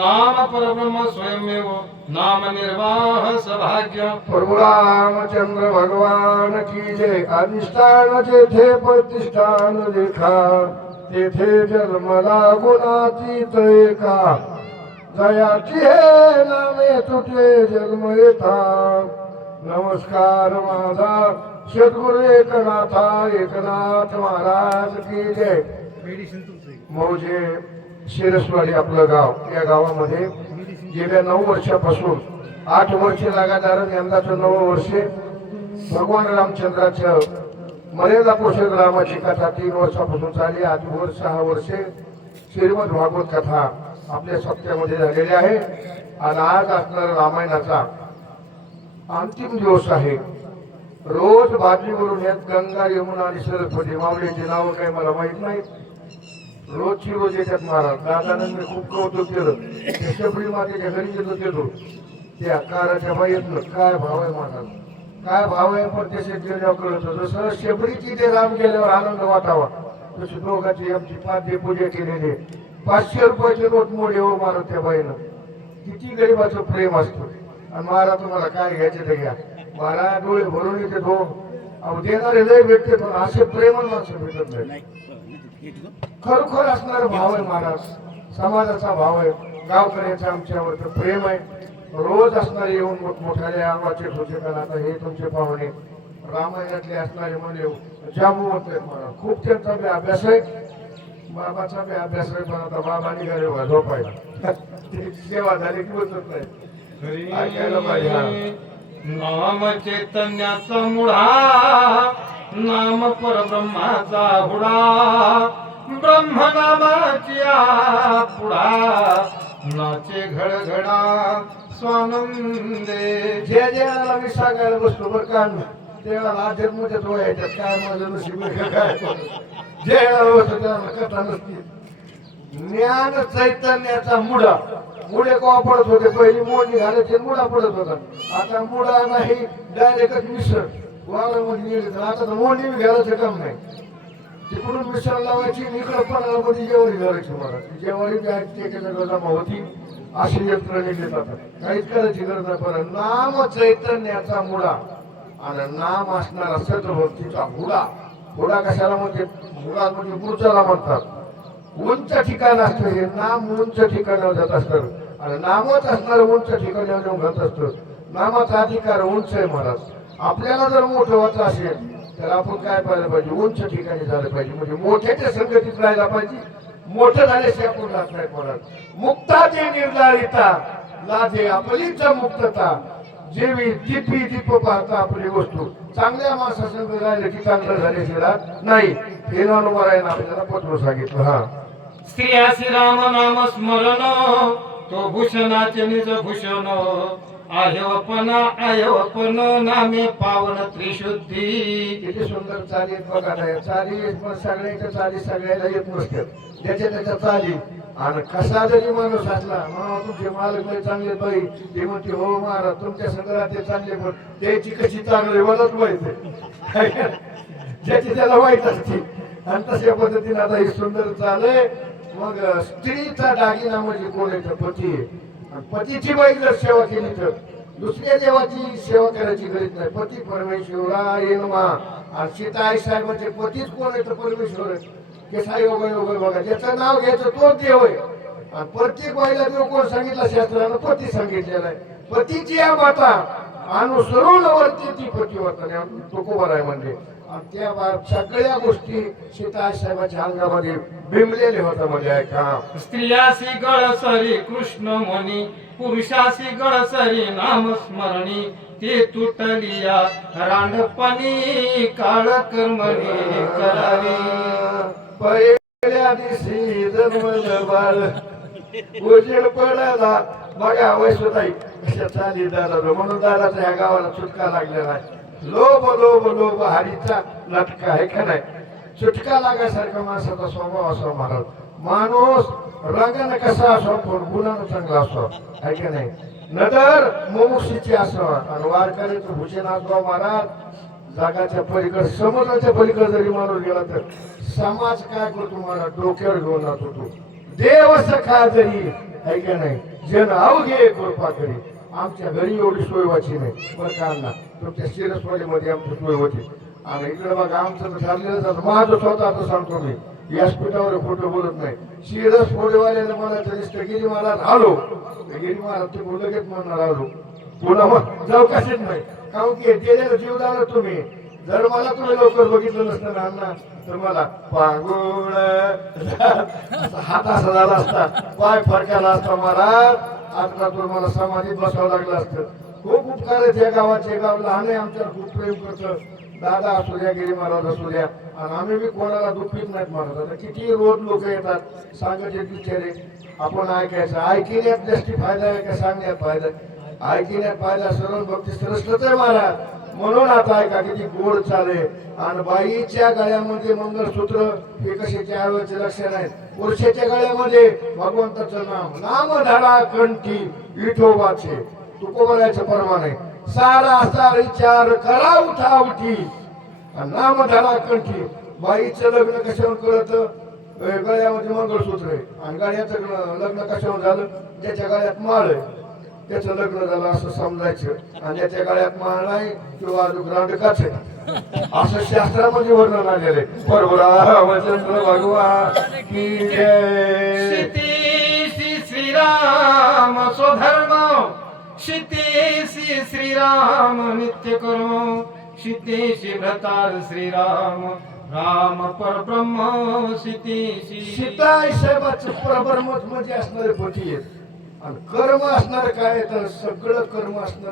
नाम परब्रह्म स्वयमेव नाम निर्वाह सभाग्य। प्रभु रामचंद्र भगवान की जय। अधिष्ठान जेथे प्रतिष्ठान देखा तेथे जन्मला गुणातीत एका। जयाची हे नामे तुटे जन्म येता। नमस्कार माझा सद्गुरु एकनाथा एकनाथ महाराज की जय। मौजे शिरसवाडी आपलं गाव, या गावामध्ये गेल्या 9 वर्षापासून 8 वर्षे लगातार यंदाचं 9वं वर्ष भगवान रामचंद्राच्या मर्यादा पुरुषोत्तम रामाची कथा 3 वर्षापासून चालली। आज 6 वर्षे श्रीमद भागवत कथा आपल्या सप्त्यामध्ये झालेली आहे आणि आज असणारा रामायणाचा अंतिम दिवस आहे। रोज बातमीवरून यात गंगा यमुना आणि सरस्वती मावळीची नावं काही मला माहित नाहीत, रोजची रोज येतात महाराज। दादानं मी खूप कौतुक केलं, शबरी मातेच्या घरी गेलो गेलो त्या काराच्या बाईतलं काय भाव आहे महाराज, काय भाव आहे प्रत्यक्षात गेल्यावर कळत। जसं शबरीची ते राम गेल्यावर आनंद वाटावा तशी दोघांची आमची पाद्य पूजा केलेली। 500 रुपयाचे नोट मोडे हो महाराज त्या बाईनं। किती गरीबाचं प्रेम असतं। आणि महाराज तुम्हाला काय घ्यायचे ते घ्या, महाराज डोळे भरून येते तो अहो देणारे लय भेटते, पण असे प्रेम माणसं भेटत नाही। खरोखर असणारा भाव आहे महाराज, समाजाचा भाव आहे, गावकऱ्याचा आमच्यावर प्रेम आहे। रोज असणारे येऊन मोठमोठ्याले आंबाचे सूचकांना आता हे तुमचे पाहुणे रामायणातले असणारे म्हणजे जामू म्हणतात महाराज। खूप त्यांचा बी अभ्यास आहे, बाबाचा बी अभ्यास आहे, पण आता बाबा निघाले झोपायला सेवा झाली की बसत नाही, ऐकायला पाहिजे। नाम चैतन्याचा मुळा नाम परब्रह्माचा हुडा। ब्रह्म नामाची पुढा नाचे घडघडा स्वानंदे। जे देवाला मी सांगायला बसतो बरं का, देवाला अध्यात्माच्याच वयाच्यात काय माझं नशीब काय जे त्याला कथा नसती। ज्ञान चैतन्याचा मुडा, मुडे कवा पडत होते पहिली मोडी घालायचे मुडा पडत होता, आता मुडा नाही डायरेक्टच मिसळ वावरामध्ये गेले। आता तर मोडी घालायचं काम नाही, तिकडून मिसळ लावायची इकडं पणामध्ये जेवारी घालायची महाराज। जेवारी जमा होती अशी यंत्र निघले जातात, काहीच करायची गरज नाही। पण नाम चैतन्याचा मुडा आणि नाम असणारा सद्भक्तीचा हुडा। हुडा कशाला म्हणते, हुडा म्हणजे मूर्चाला म्हणतात। उंच ठिकाण असतं हे नाम, उंच ठिकाणावर जात असतं आणि नामच असणारं उंच ठिकाणावर जाऊन जात असतं। नामाचा अधिकार उंच आहे महाराज। आपल्याला जर मोठं व्हायचं असेल तर आपण काय पाहिलं पाहिजे, उंच ठिकाणी झालं पाहिजे, म्हणजे मोठ्याच्या संगतीत राहायला पाहिजे। मोठं झाल्याशिवाय आपण राहत नाही महाराज। मुक्ता जे निर्धारिता लादे आपलीच मुक्तता, जेवी दीपी दीप पाहता आपली वस्तू। चांगल्या माणसासंग राहिलं की चांगलं झाल्याशिवाय नाही, हे नारायण आपल्याला पत्र सांगितलं। हा स्त्रियासी राम नाम स्मरण तो भूषणाचे निज भूषण। आयवपन नामे पावन त्रिशुद्धी। किती सुंदर चाली बघा नाही, चाली सगळ्याच्या चाली सगळ्याला येत नसतात, त्याच्या त्याच्या चाली। आणि कसा जरी माणूस असला म्हणून तुमचे मालक लय चांगले बाई ते म्हणते हो महाराज तुमच्या संघात ते चांगले, पण त्याची कशी चांगली मलाच माहिती ज्याची त्याला माहित असते। आणि तशा पद्धतीने आता ही सुंदर चालय। मग स्त्रीचा दागिना म्हणजे कोण आहे, पती आहे। पतीची बाई जर सेवा केली तर दुसऱ्या देवाची सेवा करायची गरज नाही। पती परमेश्वराय नमः। आणि सीता आई साहेबांचे पतीच कोण आहे तर परमेश्वर आहे। के साई वगैरे बघा, ज्याचं नाव घ्यायचं तोच देव आहे। आणि प्रत्येक बाईला देव कोण सांगितलं शास्त्रानं, पती सांगितलेला आहे। पतीची या माता अनुसरून वर्ती ती पतिवर्तन तुकोबर आहे म्हणजे। आणि त्या सगळ्या गोष्टी सीता साहेबांच्या अंगामध्ये बिंबलेले होत्या म्हणजे ऐका। स्त्रियासी गळसरी कृष्ण म्हणी पुरुषासी गळसरी नाम स्मरणी। ते तुटलिया रांडपणी काळ कर्मणी करावी। पहिल्या दिवशी जन्मलं बाळ उजेड पडायला बघा वैसुताई कशा चाली दादा, म्हणून दादाचा ह्या गावाला सुटका लागलेला आहे। लोभ लोभ लोभ हरीचा लटका आहे का नाही, सुटका लागायसारखा माणसाचा स्वभाव असा महाराज। माणूस रंगाने कसा असो पण गुणानं चांगला असो आहे का नाही, नदर मुमुक्षीची असावा। आणि वारकऱ्याचं भूषण असो महाराज। जगाच्या पलीकडे समुद्राच्या पलीकडे जरी माणूस गेला तर समाज काय करतो महाराज, डोक्यावर घेऊन जातो तो। देव सखा जरी आहे का नाही जन अवघे कृपा करी. आमच्या घरी एवढी सोय व्हायची नाही बरं का अण्णा, तुमच्या शिरसवाडीमध्ये आमची सोय होती. आणि इकडे बघा आमचं तर ठरलेलं जातं, माझं स्वतःच सांगतो मी, व्यासपीठावर खोटं बोलत नाही. शिरस फोडेवाल्याने मला नुसतं गिरी महाराज आलो, गिरी महाराज तुम्ही लगेच म्हणणार आलो, पुन्हा मग जाऊ कशीच नाही. काहून की गेलेलं जीव झालं तुम्ही. जर मला तुम्ही लवकर बघितलं नसतं ना अण्णा, तर मला पांगुळ हात असा झाला असता, पाय फरकाला असता महाराज. आता मला समाधीत बसावं लागलं असतं. खूप उपकार आहेत या गावाचे. गाव लहान आहे, आमच्यावर खूप प्रेम करतं. दादा असू द्या, गिरी महाराज असू द्या, आणि आम्ही बी कोणाला दुखीत नाहीत महाराज. आता किती रोज लोक येतात सांगायचे बिचारे, आपण ऐकायचं. ऐकण्यात जास्ती फायदा आहे का सांगण्यात फायदा आहे? ऐकण्यात फायदा सरळ भक्ती सरसलंच आहे महाराज. म्हणून आता ऐका किती गोड चाले. आणि बाईच्या गळ्यामध्ये मंगळसूत्र हे कशाच्या ऐवजी लक्षण आहेत. पुरुषाच्या गळ्यामध्ये भगवंताचं नाम, नाम धरा कंठी विठोबाचे. तुकोबरायचं प्रमाण आहे, सारा सार विचार करा उठा उठी, नाम धरा कंठी. बाईचं लग्न कशावर कळत? गळ्यामध्ये मंगळसूत्र आहे. आणि गळ्याचं लग्न कशावर झालं? ज्याच्या गळ्यात माळ आहे त्याचं लग्न झालं असं समजायचं. आणि ज्याच्या गळ्यात माळ नाही किंवा रांडकाच आहे असं शास्त्रामध्ये वर्णन आलेलं आहे. बरोबर रामचंद्र भगवान की जय. क्षितीशी श्रीराम स्वधर्म, क्षितीशी श्रीराम नित्य कर्म, क्षितीशी भ्रतार श्रीराम राम परब्रह्म, क्षितीशी सीता साहेबाचं परब्रह्मच म्हणजे असणारे पती आहेत. आणि कर्म असणार काय तर सगळं कर्म असणार